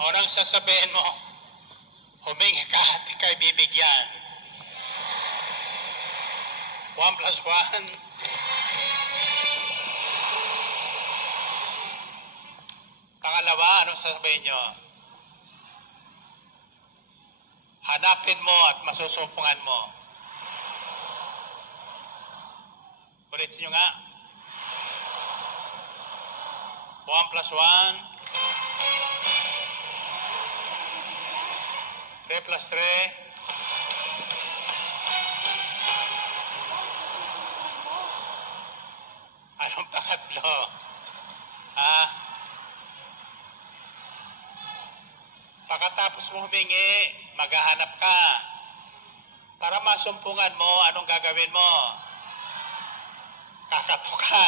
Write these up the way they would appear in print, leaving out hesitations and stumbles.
Unang sasabihin mo, humingi ka at ika'y bibigyan. 1 plus 1. Pangalawa, anong sasabihin nyo? Hanapin mo at masusumpungan mo. Ulitin nyo nga. 1 plus 1. 3 plus 3. Anong pangatlo? Pagkatapos mo humingi, maghahanap ka. Para masumpungan mo, anong gagawin mo? Kakato ka.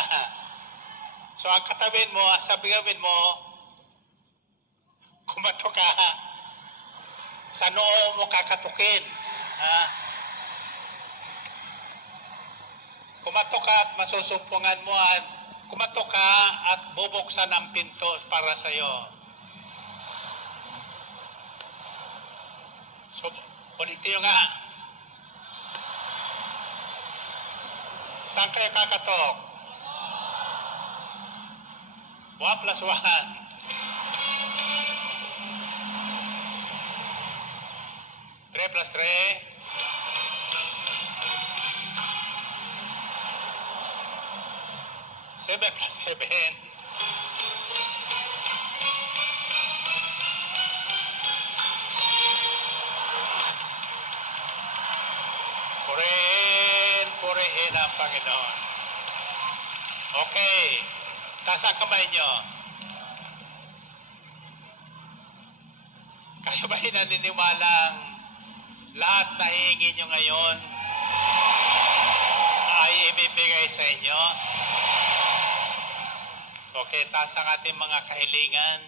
So ang katawin mo, sabihin mo, kumato ka. Sa noo mo kakatukin. Kumato ka at masusumpungan mo at kumato ka at bubuksan ang pinto para sa iyo. So, ulitin nyo nga. Saan kayo kakatok? 1 plus 1. 3 plus 3. 7 plus 7. Purihin ang Panginoon. Okay. Taas ang kamay nyo. Kayo ba naniniwalang lahat na hihingi nyo ngayon ay ibibigay sa inyo? Okay, taas ang ating mga kahilingan.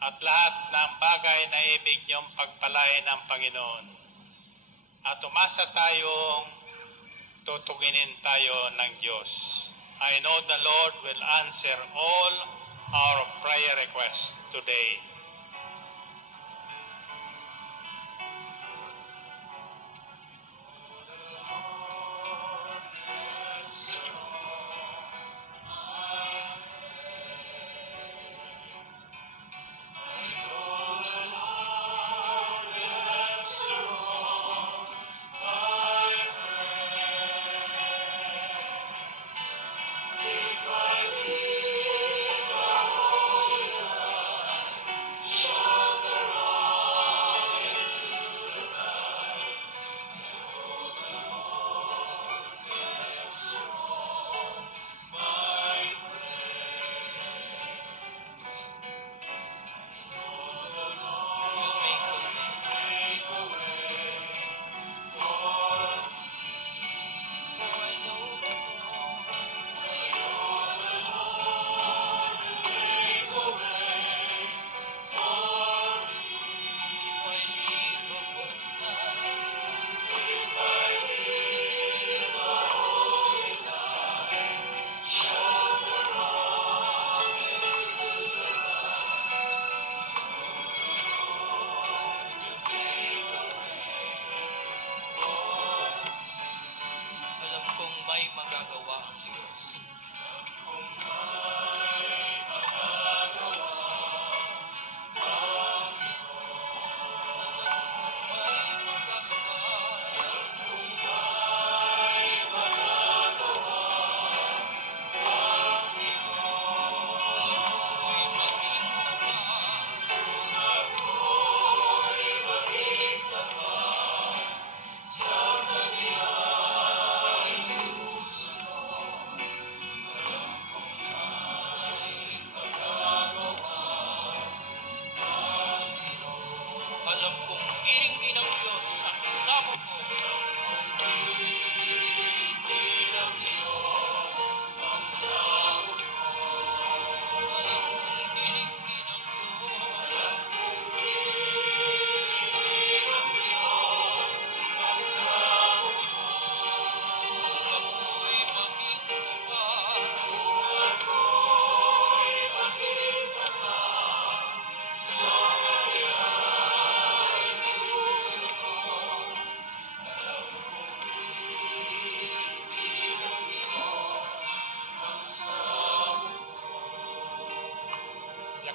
At lahat ng bagay na ibig niyong pagpalain ng Panginoon. At umasa tayong tutuginin tayo ng Diyos. I know the Lord will answer all our prayer requests today.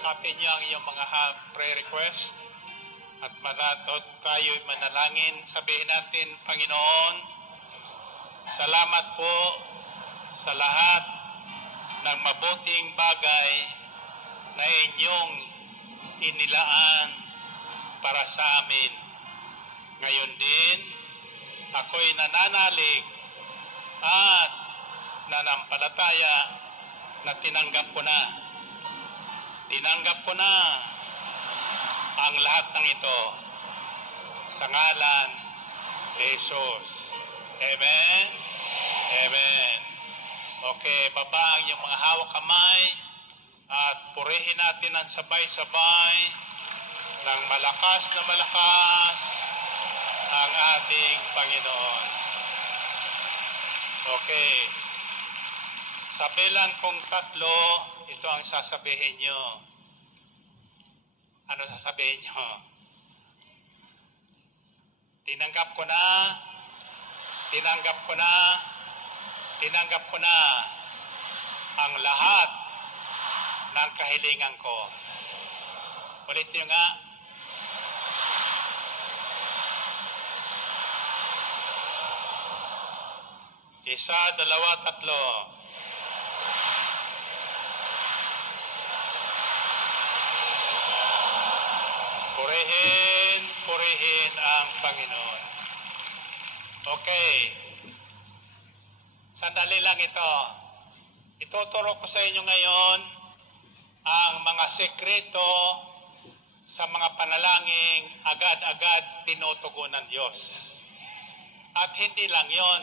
yakapin niyo ang iyong mga prayer request at matatot tayo'y manalangin. Sabihin natin, Panginoon, salamat po sa lahat ng mabuting bagay na inyong inilaan para sa amin. Ngayon din, ako'y nananalig at nanampalataya na tinanggap ko na. Tinanggap ko na ang lahat ng ito sa ngalan ni Jesus. Amen? Amen. Okay, baba ang iyong mga hawak kamay at purihin natin ang sabay-sabay ng malakas na malakas ang ating Panginoon. Okay. Sa bilang kong 3, ito ang sasabihin nyo. Ano sasabihin nyo? Tinanggap ko na, tinanggap ko na, tinanggap ko na ang lahat ng kahilingan ko. Ulit nyo nga. Isa, dalawa, tatlo. Purihin, purihin ang Panginoon. Okay. Sandali lang ito. Ituturo ko sa inyo ngayon ang mga sekreto sa mga panalangin agad-agad tinutugon ng Diyos. At hindi lang yon.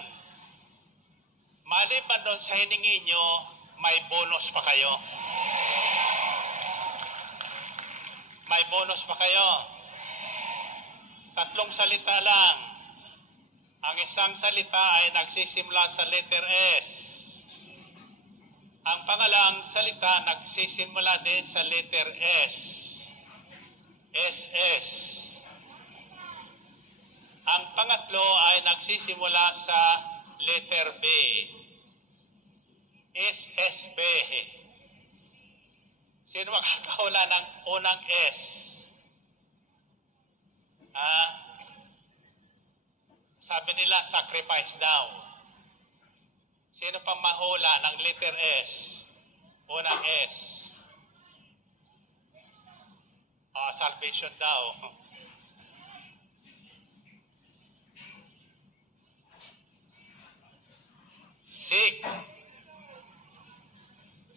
Maliban doon sa hiningi nyo, may bonus pa kayo. May bonus pa kayo. 3 salita lang. Ang isang salita ay nagsisimula sa letter S. Ang pangalang salita nagsisimula din sa letter S. SS. Ang pangatlo ay nagsisimula sa letter B. SSB. Sino makakahula ng unang S? Sabi nila, sacrifice daw. Sino pa mahula ng letter S? Unang S. Salvation daw. Seek.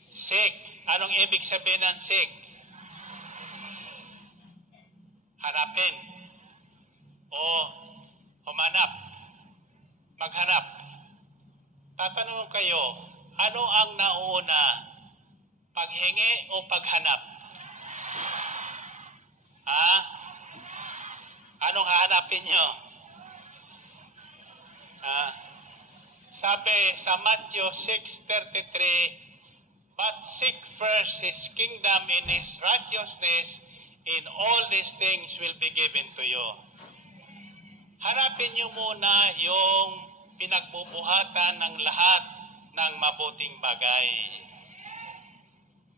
Seek. Anong ibig sabihin ng seek? Hanapin. O humanap. Maghanap. Tatanong kayo, ano ang nauna? Paghingi o paghanap? Anong hahanapin nyo? Sabi sa Matthew 6:33, but seek first His kingdom and His righteousness, and all these things will be given to you. Hanapin niyo muna yung pinagbubuhatan ng lahat ng mabuting bagay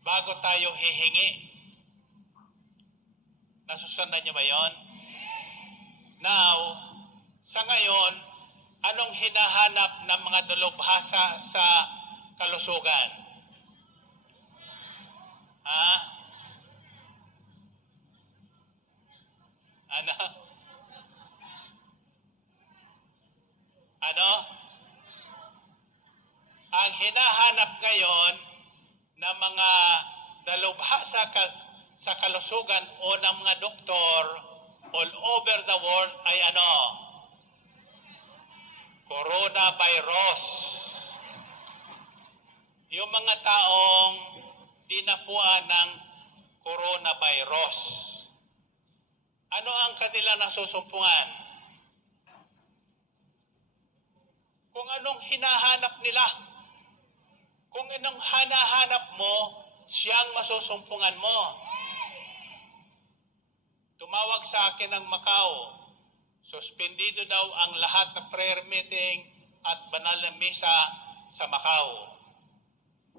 bago tayo hihingi. Nasusundan niyo ba yon? Now, sa ngayon, anong hinahanap ng mga dalubhasa sa kalusugan? Ano? Ang hinahanap ngayon ng mga dalubhasa sa kalusugan o ng mga doktor all over the world ay ano? Coronavirus. Yung mga taong dinapuan ng coronavirus. Ano ang kanila nasusumpungan? Kung anong hinahanap nila. Kung anong hinahanap mo, siyang masusumpungan mo. Tumawag sa akin ng Macau. Suspendido daw ang lahat ng prayer meeting at banal na misa sa Macau.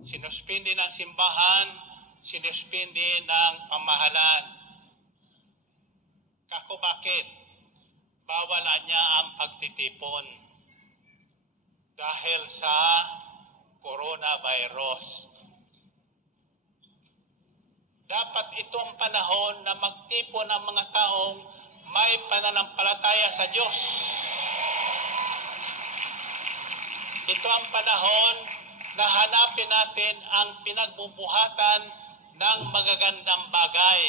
Sinuspindi ng simbahan sinuspindi ng pamahalaan. Kako bakit? Bawalan niya ang pagtitipon dahil sa coronavirus. Dapat itong panahon na magtipon ang mga taong may pananampalataya sa Diyos. Ito ang panahon na hanapin natin ang pinagbubuhatan ng magagandang bagay,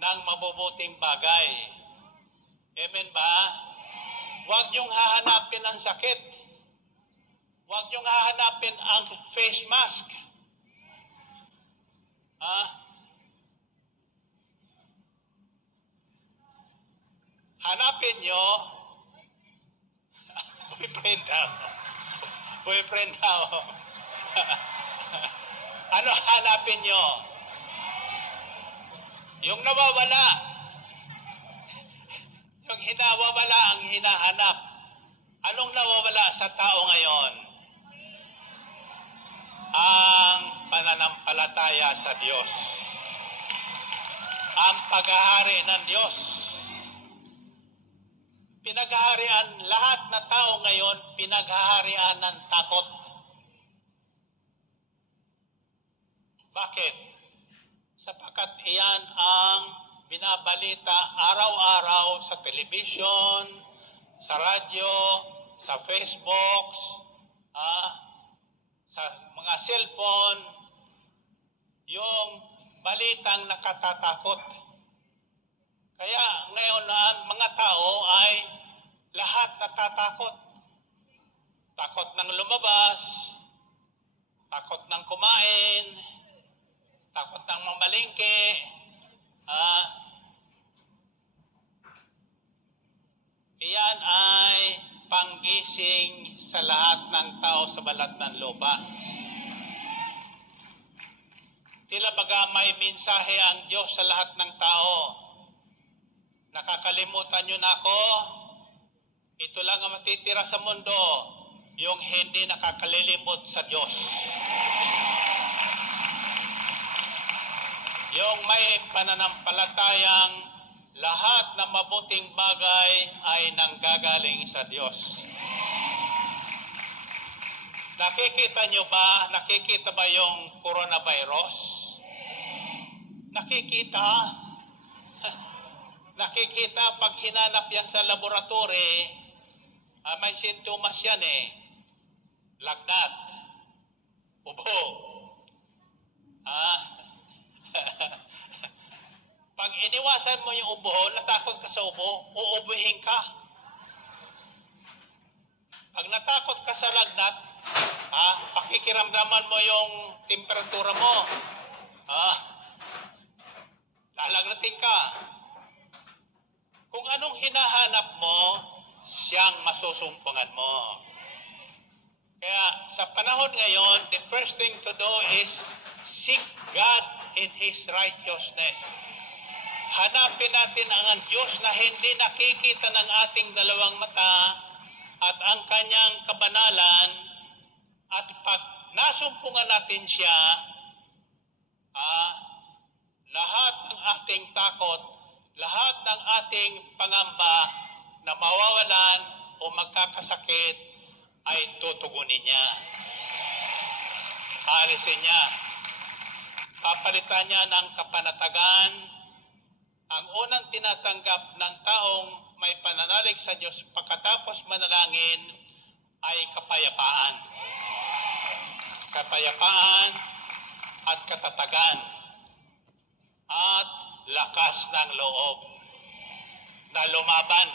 ng mabubuting bagay. Amen ba? Huwag niyong hahanapin ang sakit. Huwag niyong hahanapin ang face mask. Hanapin niyo boyfriend daw. Boyfriend daw. Ano hanapin niyo? Yung nawawala. Yung hinawawala ang hinahanap. Anong nawawala sa tao ngayon? Ang pananampalataya sa Diyos. Ang paghahari ng Diyos. Pinaghaharian lahat na tao ngayon, pinaghaharian ng takot. Bakit? Sapagkat iyan ang binabalita araw-araw sa television, sa radyo, sa Facebook, sa mga cellphone, yung balitang nakatatakot. Kaya ngayon na ang mga tao ay lahat natatakot. Takot ng lumabas, takot ng kumain, takot ng mamalingke, iyan ay panggising sa lahat ng tao sa balat ng lupa. Tila baga may mensahe ang Diyos sa lahat ng tao. Nakakalimutan nyo na ako, ito lang ang matitira sa mundo, yung hindi nakakalilimot sa Diyos. Yung may pananampalatayang lahat ng mabuting bagay ay nanggagaling sa Diyos. Nakikita nyo ba? Nakikita ba yung coronavirus? Nakikita. Nakikita pag hinanap yan sa laboratory, may sintomas yan lagnat, ubo. Pag iniwasan mo yung ubo, natakot ka sa ubo, uubuhin ka. Pag natakot ka sa lagnat, pakikiramdaman mo yung temperatura mo. Lalagnatin ka. Kung anong hinahanap mo, siyang masusumpungan mo. Kaya sa panahon ngayon, the first thing to do is seek God in His righteousness. Hanapin natin ang Diyos na hindi nakikita ng ating dalawang mata at ang Kanyang kabanalan, at pag nasumpungan natin siya, lahat ng ating takot, lahat ng ating pangamba na mawawalan o magkakasakit ay tutugunin niya. Alisin niya. Papalitan niya ng kapanatagan. Ang unang tinatanggap ng taong may pananalig sa Diyos pagkatapos manalangin ay kapayapaan. Kapayapaan at katatagan. At lakas ng loob na lumaban.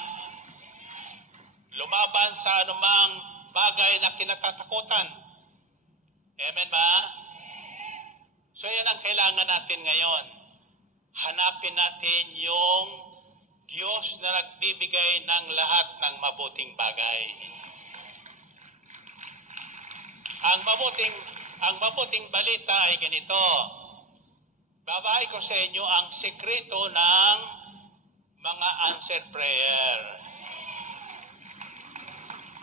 Lumaban sa anumang bagay na kinatatakutan. Amen ba? So yan ang kailangan natin ngayon. Hanapin natin yung Diyos na nagbibigay ng lahat ng mabuting bagay. Ang mabuting balita ay ganito. Babahay ko sa inyo ang sekreto ng mga answered prayer.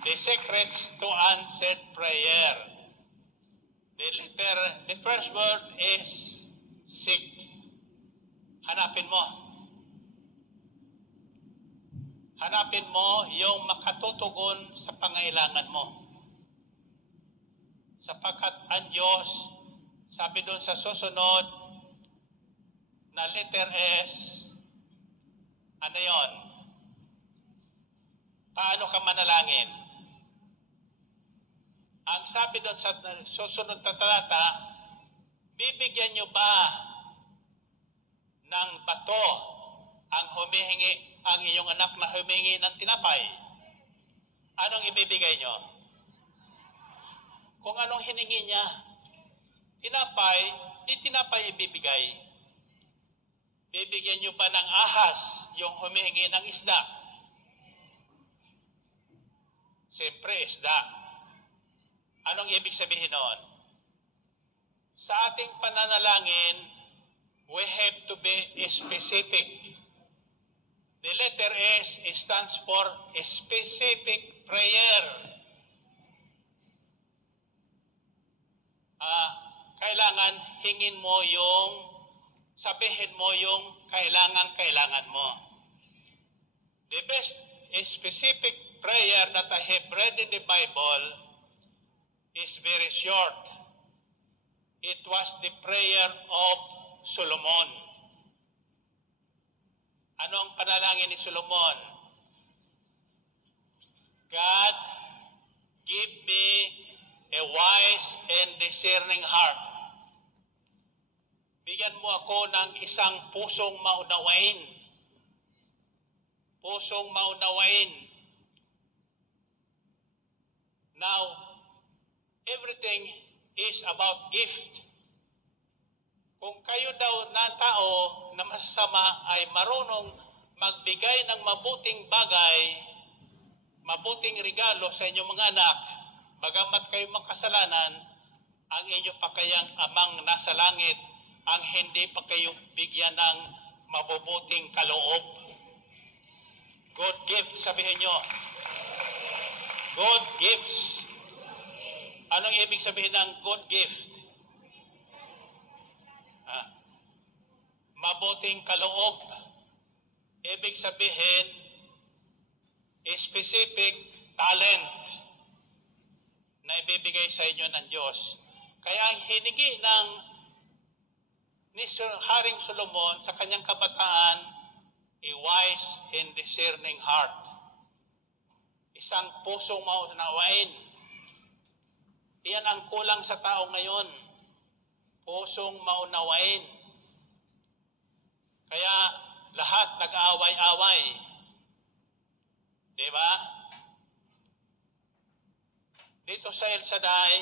The secrets to answered prayer. The first word is seek. Hanapin mo. Hanapin mo yung makatutugon sa pangailangan mo. Sapagkat ang Diyos, sabi doon sa susunod na letter S, ano yon? Paano ka manalangin? Ang sabi doon sa susunod na talata, bibigyan nyo ba ng bato ang humihingi, ang iyong anak na humihingi ng tinapay? Anong ibibigay nyo? Kung anong hiningi niya, tinapay, di tinapay ibibigay. Bibigyan nyo ba ng ahas yung humihingi ng isda? Siyempre, isda. Anong ibig sabihin noon? Sa ating pananalangin, we have to be specific. The letter S stands for specific prayer. Kailangan hingin mo sabihin mo yung kailangan mo. The best specific prayer that I have read in the Bible is very short. It was the prayer of Solomon. Ano ang panalangin ni Solomon? God, give me a wise and discerning heart. Bigyan mo ako ng isang pusong maunawain. Pusong maunawain. Now, everything is about gift. Kung kayo daw na tao na masasama ay marunong magbigay ng mabuting bagay, mabuting regalo sa inyong mga anak, bagamat kayo makasalanan, ang inyo pa kayang amang nasa langit ang hindi pa kayo bigyan ng mabubuting kaloob. Good gift, sabihin nyo. Good gifts. Anong ibig sabihin ng good gift? Mabuting kaloob. Ibig sabihin, specific talent na ibibigay sa inyo ng Diyos. Kaya ang hinigi ni Haring Solomon sa kanyang kabataan, a wise and discerning heart. Isang pusong maunawain. Iyan ang kulang sa tao ngayon. Pusong maunawain. Kaya lahat nag-aaway-away. Diba? Dito sa El Shaddai,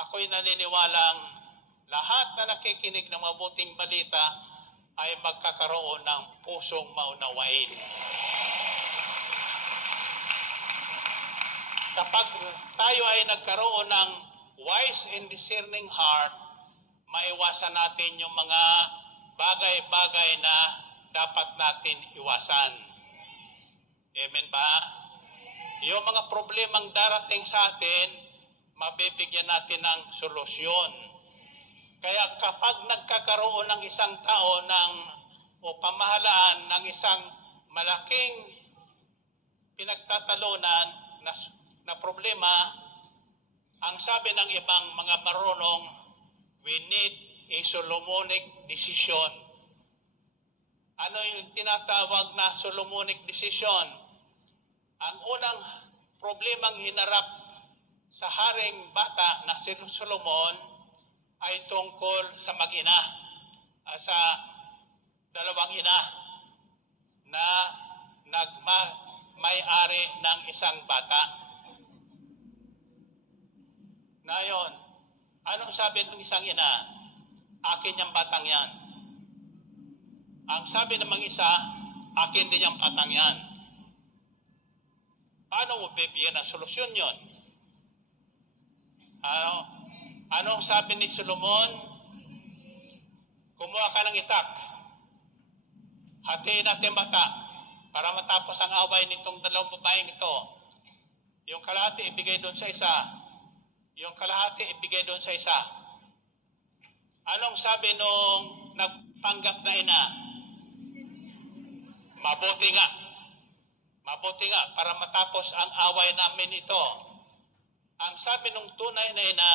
ako'y naniniwalang lahat na nakikinig ng mabuting balita ay magkakaroon ng pusong maunawain. Kapag tayo ay nagkaroon ng wise and discerning heart, maiwasan natin yung mga bagay-bagay na dapat natin iwasan. Amen ba? Yung mga problemang darating sa atin, mabibigyan natin ng solusyon. Kaya kapag nagkakaroon ng isang tao o pamahalaan ng isang malaking pinagtatalunan na problema, ang sabi ng ibang mga marunong, we need a Solomonic decision. Ano yung tinatawag na Solomonic decision? Ang unang problemang hinarap sa haring bata na si Solomon ay tungkol sa mag-ina, sa dalawang ina na may-ari ng isang bata. Ngayon, anong sabi ng isang ina? Akin yung batang yan. Ang sabi namang isa, akin din yung batang yan. Paano mo bibigyan ng solusyon yon? Anong sabi ni Solomon? Kumuha ka ng itak. Hatiin natin bata para matapos ang away nitong dalawang babaeng ito. Yung kalahati ibigay doon sa isa. Yung kalahati ibigay doon sa isa. Anong sabi nung nagpanggap na ina? Mabuti nga. Mabuti nga para matapos ang away namin ito. Ang sabi nung tunay na ina,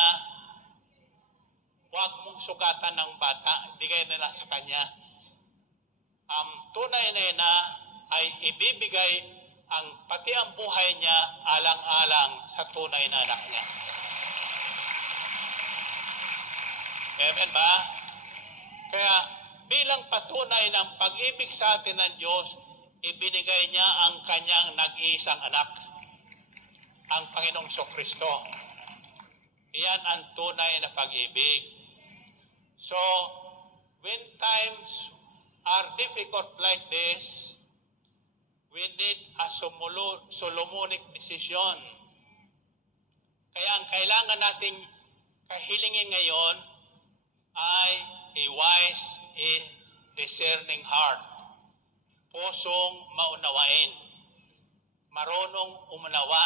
huwag mong sugatan ng bata, bigay na lang sa kanya. Ang tunay na ina ay ibibigay pati ang buhay niya alang-alang sa tunay na anak niya. Amen ba? Kaya bilang patunay ng pag-ibig sa atin ng Diyos, ibinigay niya ang kanyang nag-iisang anak, ang Panginoong Kristo. Iyan ang tunay na pag-ibig. So, when times are difficult like this, we need a Solomonic decision. Kaya ang kailangan nating kahilingin ngayon ay a wise and discerning heart. Pusong maunawain. Marunong umunawa.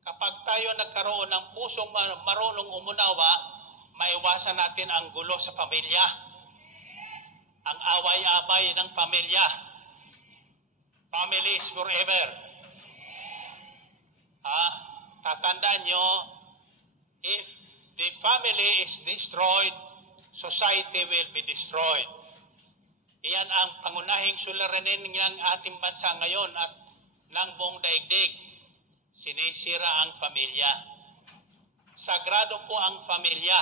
Kapag tayo nagkaroon ng pusong marunong umunawa, maiwasan natin ang gulo sa pamilya. Ang away-away ng pamilya. Family is forever. Tatandaan nyo, if the family is destroyed, society will be destroyed. Iyan ang pangunahing suliranin ng ating bansa ngayon at ng buong daigdig. Sinisira ang pamilya. Sagrado po ang pamilya.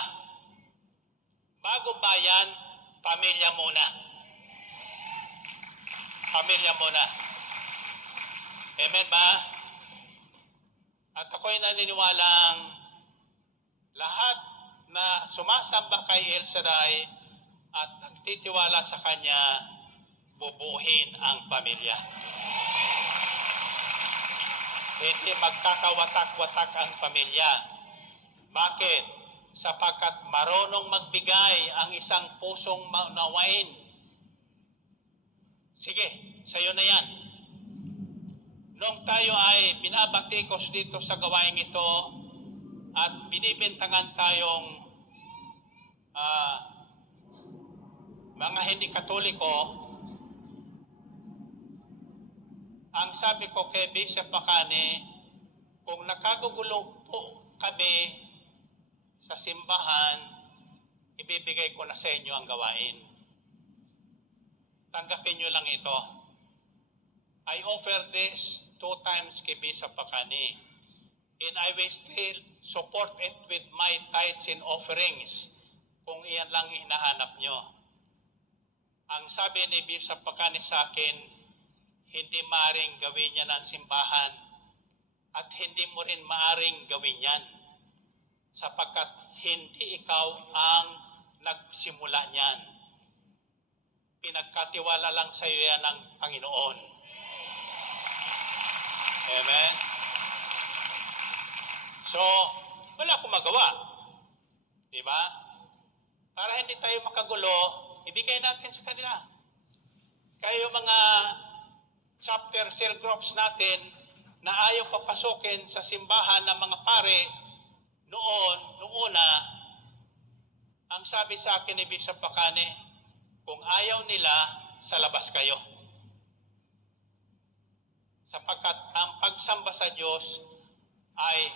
Bago bayan, pamilya muna. Pamilya muna. Amen ba? At ako'y naniniwalang lahat na sumasamba kay El Shaddai at nagtitiwala sa Kanya, bubuhin ang pamilya. Hindi magkakawatak-watak ang pamilya. Bakit? Sapagkat marunong magbigay ang isang pusong maunawain. Sige, sa'yo na yan. Nung tayo ay binabatikos dito sa gawaing ito at binibintangan tayong mga hindi Katoliko, ang sabi ko kay Bishop Pacane, kung nakagugulo po kami sa simbahan, ibibigay ko na sa inyo ang gawain. Tanggapin nyo lang ito. I offer this 2 times kay Bishop Pacane, and I will still support it with my tithes and offerings kung iyan lang hinahanap nyo. Ang sabi ni Bishop Pacane sa akin, hindi maaring gawin yan ng simbahan at hindi mo rin maaring gawin yan sapagkat hindi ikaw ang nagsimula niyan. Pinagkatiwala lang sa iyo yan ng Panginoon. Amen? So, wala akong magawa. Diba? Para hindi tayo makagulo, ibigay natin sa kanila. Kayo mga chapter cell groups natin na ayaw papasukin sa simbahan ng mga pare noong una, ang sabi sa akin ni Bishop Pacane, kung ayaw nila, sa labas kayo. Sapagkat ang pagsamba sa Diyos ay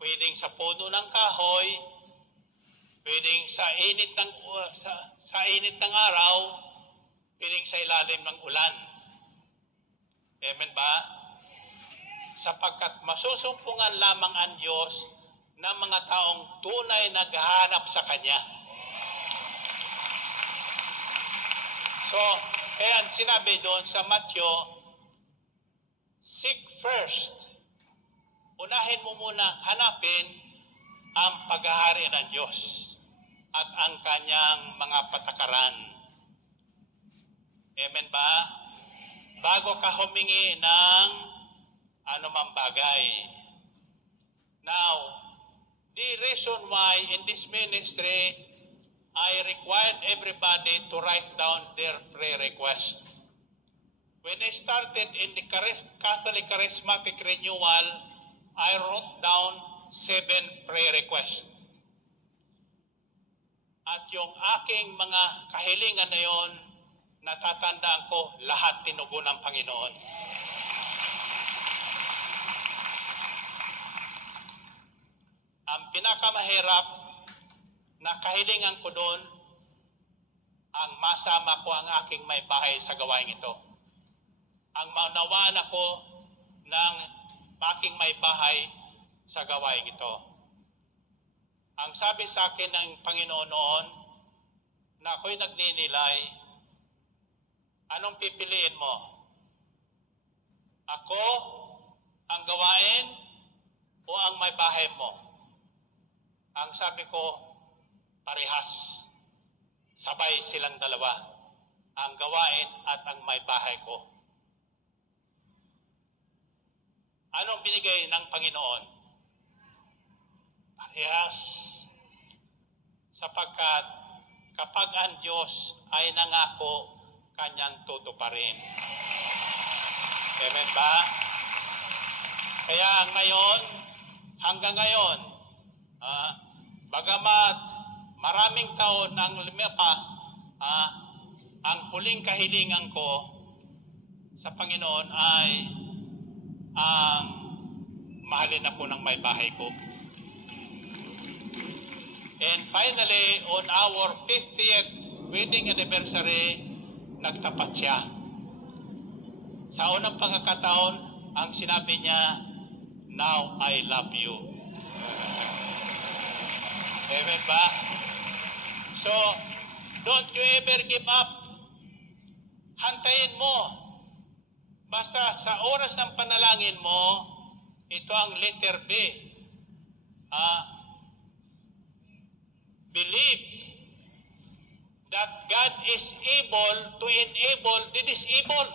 pwedeng sa puno ng kahoy, pwedeng sa init ng araw, pwedeng sa ilalim ng ulan. Amen ba? Sapagkat masusumpungan lamang ang Diyos ng mga taong tunay naghahanap sa Kanya. So, kaya sinabi doon sa Matthew, seek first. Unahin mo muna hanapin ang paghahari ng Diyos at ang Kanyang mga patakaran. Amen ba? Bago ka humingi ng anumang bagay. Now, the reason why in this ministry, I required everybody to write down their prayer request. When I started in the Catholic Charismatic Renewal, I wrote down 7 prayer requests. At yung aking mga kahilingan na yon, natatandaan ko, lahat tinugon ng Panginoon. Ang pinakamahirap na kahilingan ko doon, ang masama ko ang aking may bahay sa gawain ito. Ang maunawaan ako ng aking may bahay sa gawain ito. Ang sabi sa akin ng Panginoon noon, na ako'y nagninilay, anong pipiliin mo? Ako, ang gawain, o ang may bahay mo? Ang sabi ko, parehas. Sabay silang dalawa, ang gawain at ang may bahay ko. Anong binigay ng Panginoon? Parehas. Sapagkat kapag ang Diyos ay nangako, kanyang tutuparin. Amen ba? Kaya ngayon, hanggang ngayon, bagamat maraming taon ang lumipas, ang huling kahilingan ko sa Panginoon ay ang mahalin ako ng may bahay ko. And finally, on our 50th wedding anniversary, nagtapat siya. Sa unang pagkakataon, ang sinabi niya, "Now I love you." Amen ba? So, don't you ever give up. Hantayin mo. Basta sa oras ng panalangin mo, ito ang letter B. Believe that God is able to enable the disabled.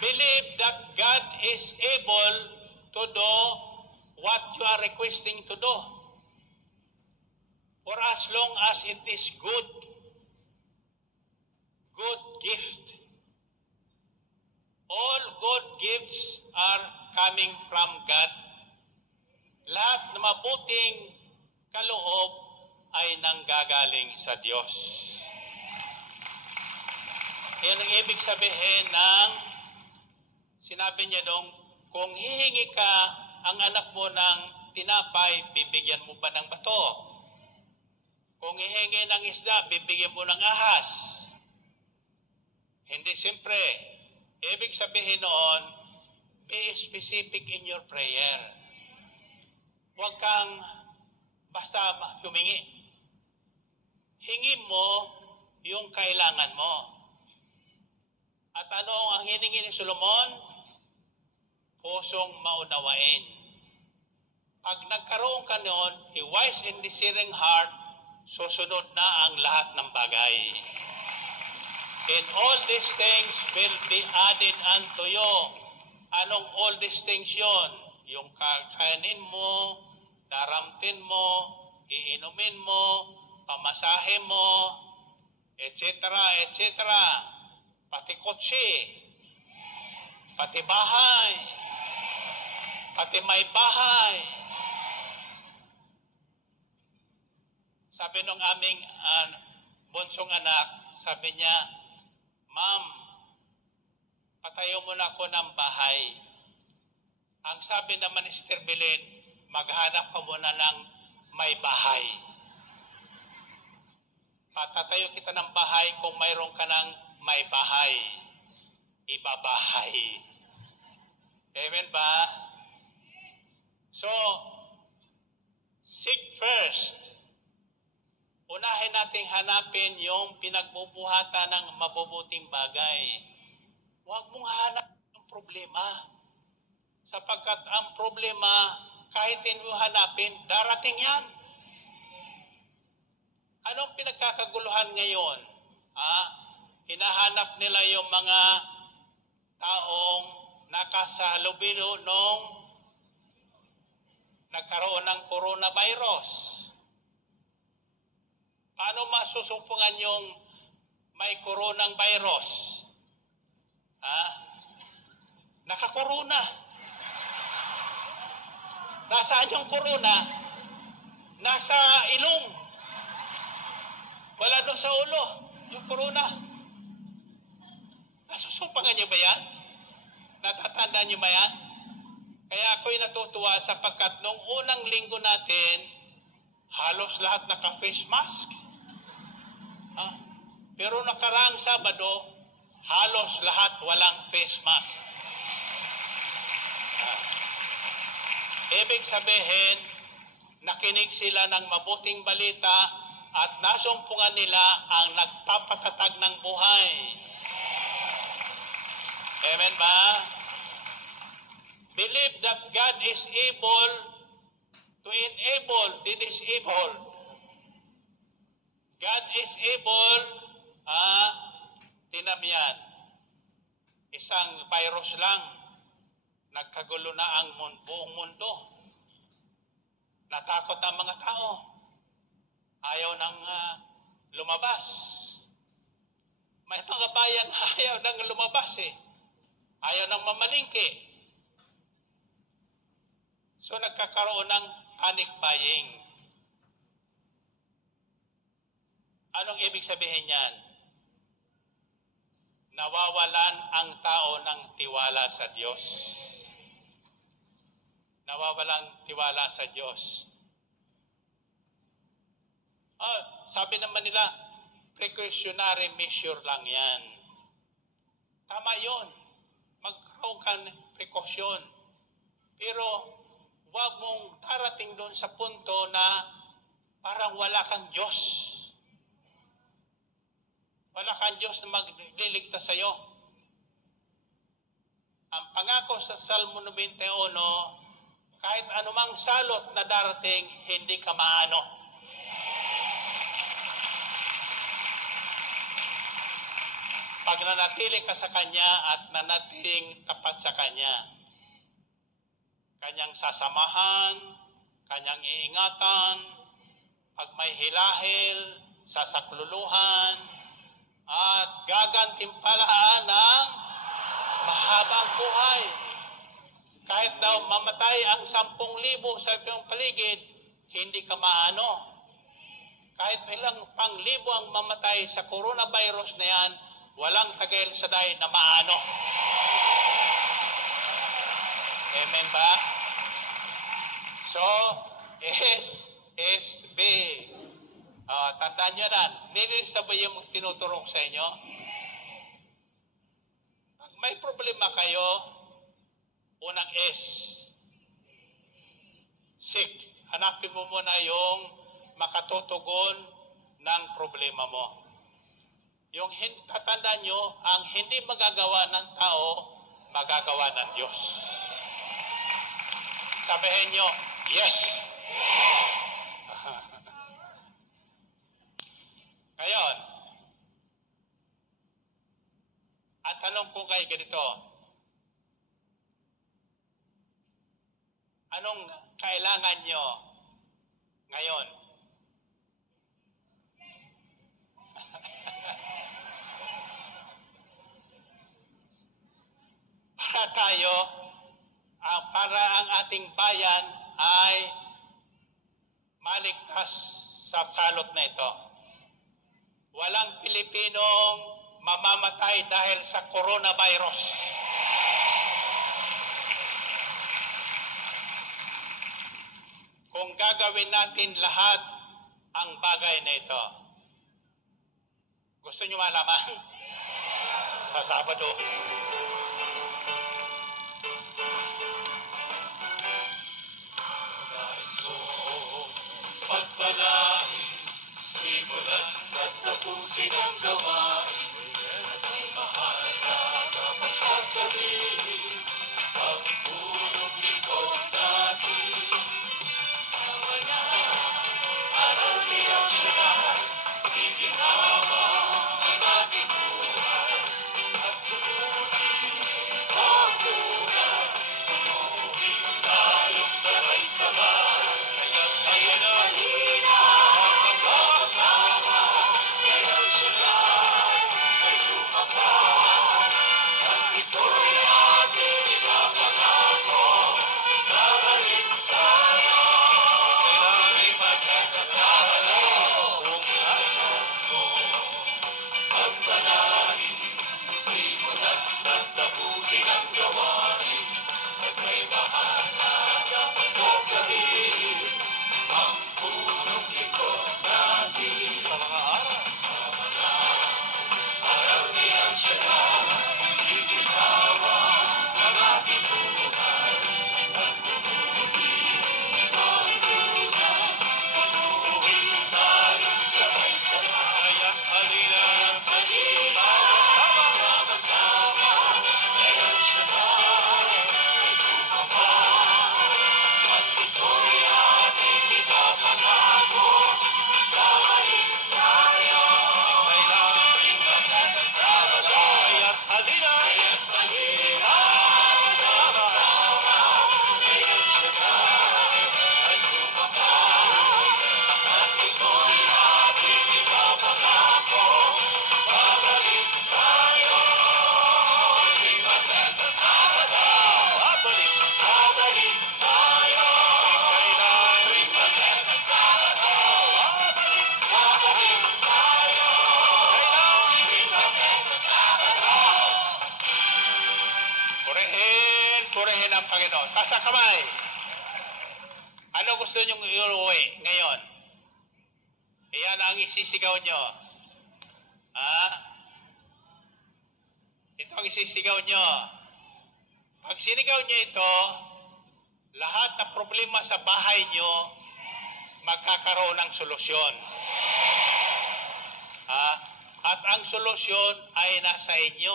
Believe that God is able to do what you are requesting to do. For as long as it is good gift. All good gifts are coming from God. Lahat na mabuting kaloob ay nanggagaling sa Diyos. Yan ang ibig sabihin ng sinabi niya dong, kung hihingi ka ang anak mo ng tinapay, bibigyan mo ba ng bato? Kung hihingi ng isda, bibigyan mo ng ahas? Hindi, siyempre. Ibig sabihin noon, be specific in your prayer. Huwag kang basta humingi. Hingi mo yung kailangan mo. At ano ang hiningi ni Solomon? Pusong maunawain. Pag nagkaroon ka noon, a wise and desiring heart, susunod na ang lahat ng bagay. And all these things will be added unto you. Anong all these things yon? Yung kakainin mo, daramtin mo, iinumin mo, pamasahe mo, etc., etc. Pati kotse, pati bahay, pati may bahay. Sabi nung aming bunsong anak, sabi niya, "Ma'am, patayo mo na ako ng bahay." Ang sabi naman ni Sister Belen, maghanap ka muna ng may bahay. Patatayo kita ng bahay kung mayroon ka ng may bahay. Ibabahay. Amen ba? So, seek first. Unahin nating hanapin yung pinagbubuhatan ng mabubuting bagay. Huwag mong hanap ng problema. Sapagkat ang problema, kahit hindi mo hanapin, darating yan. Anong pinagkakaguluhan ngayon? Hinahanap nila yung mga taong nakasalubilo nung nagkaroon ng coronavirus. Paano masusupungan yung may coronang virus? nakakorona. Nasaan yung corona? Nasa ilong. Wala doon sa ulo, yung corona. Nasusumpangan niyo ba yan? Natatandaan niyo ba yan? Kaya ako'y natutuwa sapagkat nung unang linggo natin, halos lahat naka-face mask. Pero nakaraang Sabado, halos lahat walang face mask. Ibig sabihin, nakinig sila ng mabuting balita at nasumpungan nila ang nagpapatatag ng buhay. Amen ba? Believe that God is able to enable the disabled. God is able, tinamyan. Isang virus lang, nagkagulo na ang buong mundo. Natakot ang mga tao. Ayaw nang lumabas. May mga bayan na ayaw nang lumabas eh. Ayaw nang mamalingki. So nagkakaroon ng panic buying. Anong ibig sabihin yan? Nawawalan ang tao ng tiwala sa Diyos. Nawawalan tiwala sa Diyos. Sabi naman nila, precautionary measure lang yan. Tama yun. Magkaroon ka ng precaution. Pero huwag mong darating doon sa punto na parang wala kang Diyos. Wala kang Diyos na magliligtas sa iyo. Ang pangako sa Salmo 91, kahit anumang salot na darating, hindi ka maano. Pag nanatili ka sa Kanya at nanatiling tapat sa Kanya, Kanyang sasamahan, Kanyang iingatan, pag may hilahil, sasakluluhan, at gagantimpalaan ng mahabang buhay. Kahit daw mamatay ang 10,000 sa iyong paligid, hindi ka maano. Kahit ilang panglibo ang mamatay sa coronavirus na yan, walang Tagay El Shaddai na maano. Amen ba? So, SSB. Tandaan nyo na, nililista ba yung tinuturok sa inyo? Pag may problema kayo, unang S. Sick. Hanapin mo muna yung makatutugon ng problema mo. Yung tatandaan nyo, ang hindi magagawa ng tao, magagawa ng Diyos. Sabihin nyo, yes! Ngayon, at tanong ko kayo ganito, anong kailangan nyo ngayon? Para ang ating bayan ay maligtas sa salot na ito. Walang Pilipinong mamamatay dahil sa coronavirus. Kung gagawin natin lahat ang bagay na ito. Gusto nyo malaman? Sa Sabado. Pagpalain, simulan at tapusin ang gawain at mahal na mapagsasabihin ang purong likod natin. Sama niya, aral niya siya, iginhawa ang ating buhay at tumutin ang buhay, tumuhin tayong sabay-sabay. Kaya na sama-sama, kaya siya ay sumapat at ito'y ating Taas ang kamay. Ano gusto nyong iuwi ngayon? Iyan ang isisigaw nyo. Ha? Ito ang isisigaw nyo. Pag sinigaw nyo ito, lahat na problema sa bahay nyo, magkakaroon ng solusyon. Ha? At ang solusyon ay nasa inyo.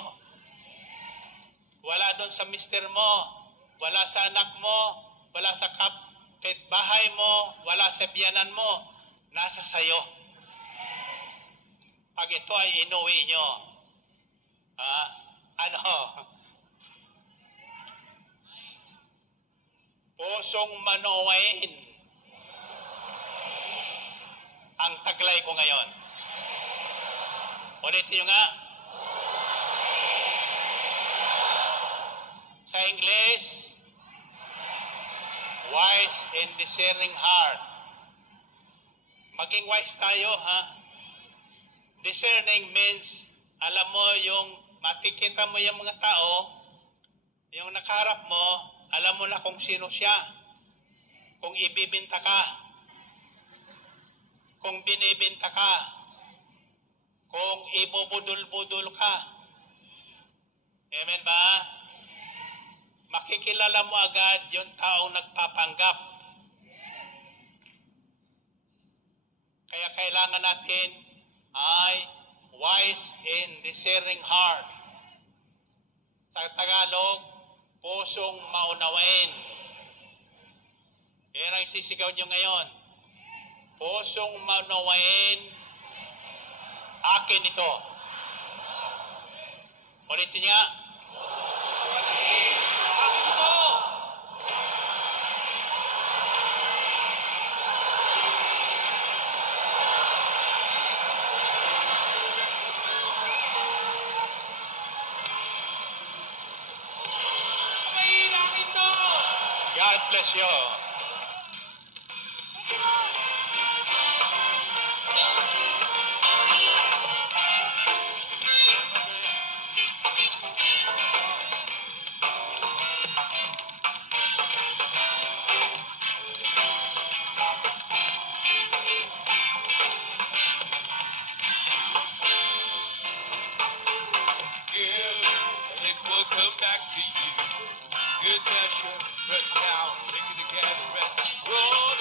Wala doon sa mister mo, wala sa anak mo, wala sa kapitbahay mo, wala sa biyanan mo, nasa sayo. Pag ito ay inuwi nyo, pusong manuwain ang taglay ko ngayon. Ulitin nyo nga. Sa English, wise and discerning heart. Maging wise tayo, ha? Discerning means, alam mo yung makikita mo yung mga tao, yung nakaharap mo, alam mo na kung sino siya. Kung ibibinta ka, kung binibinta ka, kung ibubudol-budol ka. Amen ba? Makikilala mo agad yung taong nagpapanggap. Kaya kailangan natin ay wise and discerning heart. Sa Tagalog, pusong maunawain. Yan ang isisigaw nyo ngayon. Pusong maunawain, akin ito. Ulitin niya. Akin ito. God bless you. It will come back to you. Good measure, pressed down, shaken together, and roll